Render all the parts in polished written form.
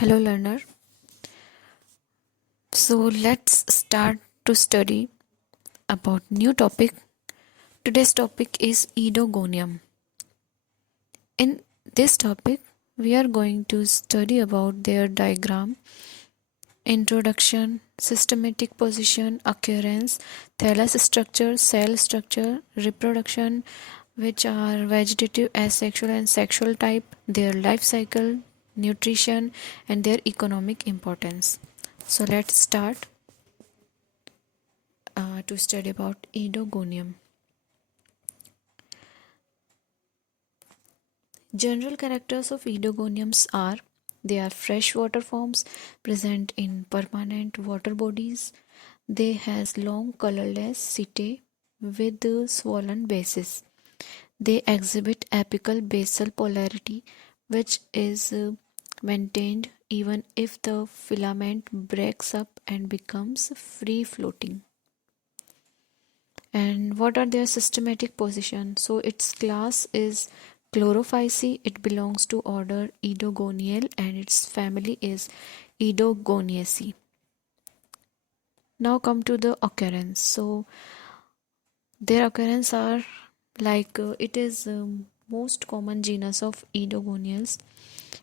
Hello learner. So let's start to study about new topic. Today's topic is Oedogonium. In this topic we are going to study about their diagram, introduction, systematic position, occurrence, thallus structure, cell structure, reproduction, which are vegetative, asexual and sexual type, their life cycle, nutrition and their economic importance. So let's start to study about Oedogonium. General characters of Oedogoniums are they are freshwater forms present in permanent water bodies. They has long colorless setae with swollen bases. They exhibit apical basal polarity which is maintained even if the filament breaks up and becomes free floating. And what are their systematic position? So its class is Chlorophyceae. It belongs to order Oedogonial and its family is Oedogoniaceae. Now come to the occurrence. So their occurrence are it is most common genus of Oedogonials.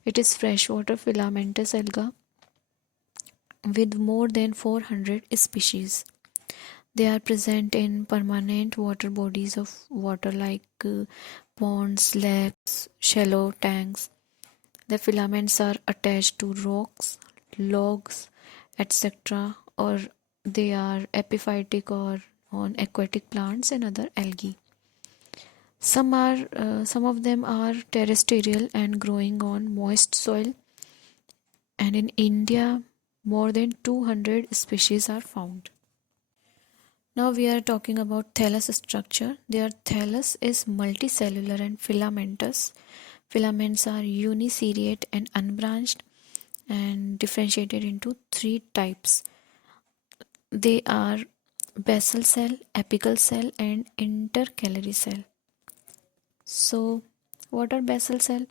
It is freshwater filamentous alga with more than 400 species. They are present in permanent water bodies of water like ponds, lakes, shallow tanks. The filaments are attached to rocks, logs, etc. or they are epiphytic or on aquatic plants and other algae. Some of them are terrestrial and growing on moist soil, and in India more than 200 species are found. Now we are talking about thallus structure. Their thallus is multicellular and filamentous. Filaments are uniseriate and unbranched and differentiated into three types. They are basal cell, apical cell and intercalary cell. So what are basal cell?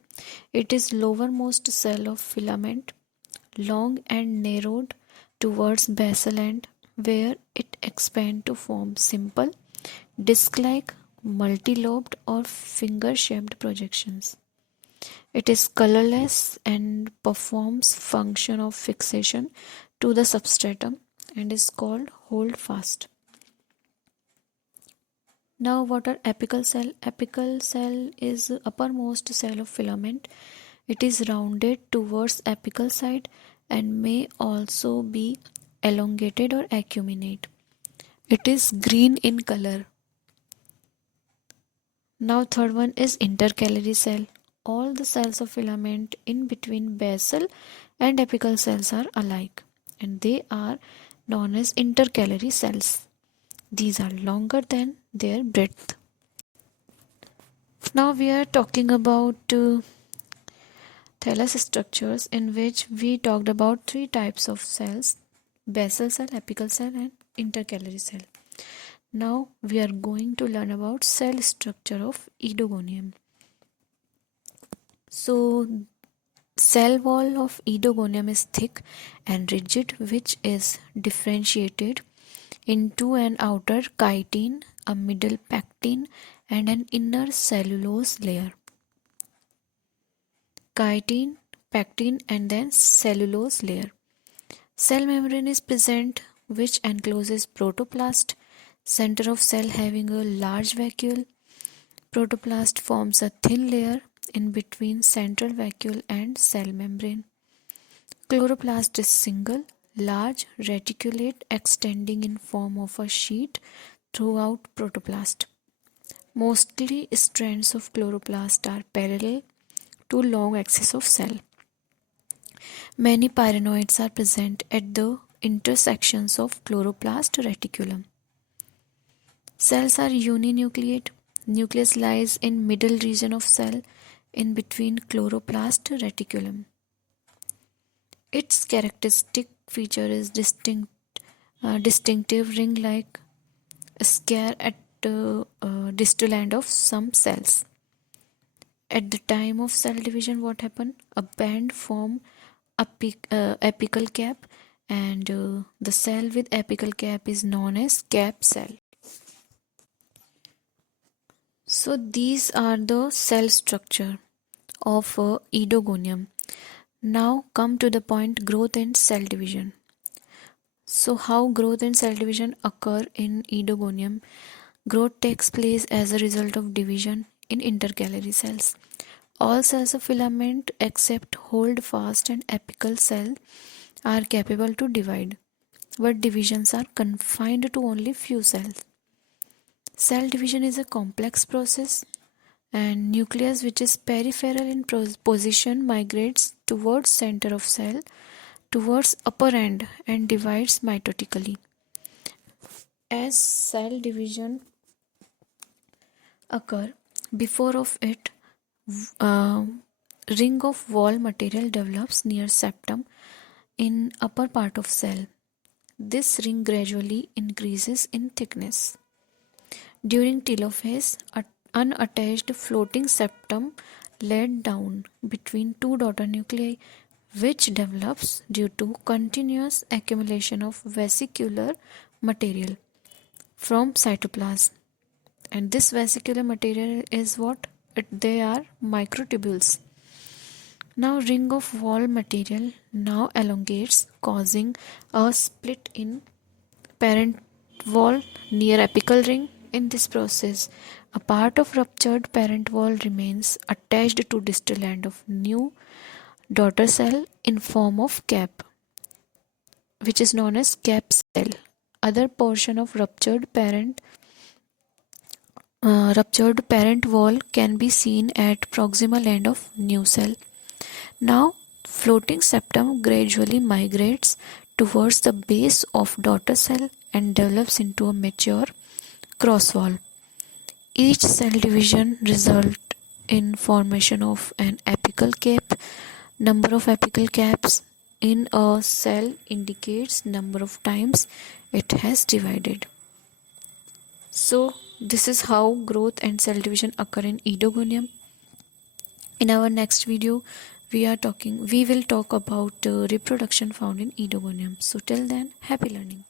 It is lowermost cell of filament, long and narrowed towards basal end, where it expands to form simple disc-like, multi-lobed or finger-shaped projections. It is colorless and performs function of fixation to the substratum and is called Holdfast. Now what are apical cell? Apical cell is uppermost cell of filament. It is rounded towards apical side and may also be elongated or acuminate. It is green in color. Now third one is intercalary cell. All the cells of filament in between basal and apical cells are alike and they are known as intercalary cells. These are longer than their breadth. Now we are talking about thallus structures, in which we talked about three types of cells: basal cell, apical cell and intercalary cell. Now we are going to learn about cell structure of Oedogonium. So cell wall of Oedogonium is thick and rigid, which is differentiated into an outer chitin, a middle pectin and an inner cellulose layer. Chitin, pectin and then cellulose layer. Cell membrane is present which encloses protoplast, center of cell having a large vacuole. Protoplast forms a thin layer in between central vacuole and cell membrane. Chloroplast is single, large, reticulate, extending in form of a sheet throughout protoplast. Mostly strands of chloroplast are parallel to long axis of cell. Many pyrenoids are present at the intersections of chloroplast reticulum. Cells are uninucleate. Nucleus lies in middle region of cell in between chloroplast reticulum. Its characteristic feature is distinctive ring-like scare at the distal end of some cells. At the time of cell division, what happened? A band form apical cap, and the cell with apical cap is known as cap cell. So these are the cell structure of Oedogonium. Now come to the point, growth and cell division. So how growth and cell division occur in Oedogonium? Growth takes place as a result of division in intercalary cells. All cells of filament except holdfast and apical cell are capable to divide, but divisions are confined to only few cells. Cell division is a complex process, and nucleus, which is peripheral in position, migrates towards center of cell, towards upper end, and divides mitotically. As cell division occur, before of it, uh, ring of wall material develops near septum in upper part of cell. This ring gradually increases in thickness. During telophase, unattached floating septum laid down between two daughter nuclei, which develops due to continuous accumulation of vesicular material from cytoplasm. And this vesicular material is what? They are microtubules. Now ring of wall material now elongates, causing a split in parent wall near apical ring. In this process, a part of ruptured parent wall remains attached to distal end of new daughter cell in form of cap, which is known as cap cell. Other portion of ruptured parent wall can be seen at proximal end of new cell. Now, floating septum gradually migrates towards the base of daughter cell and develops into a mature cross wall. Each cell division results in formation of an apical cap. Number of apical caps in a cell indicates number of times it has divided. So this is how growth and cell division occur in Oedogonium. In our next video, we will talk about reproduction found in Oedogonium. So till then, happy learning.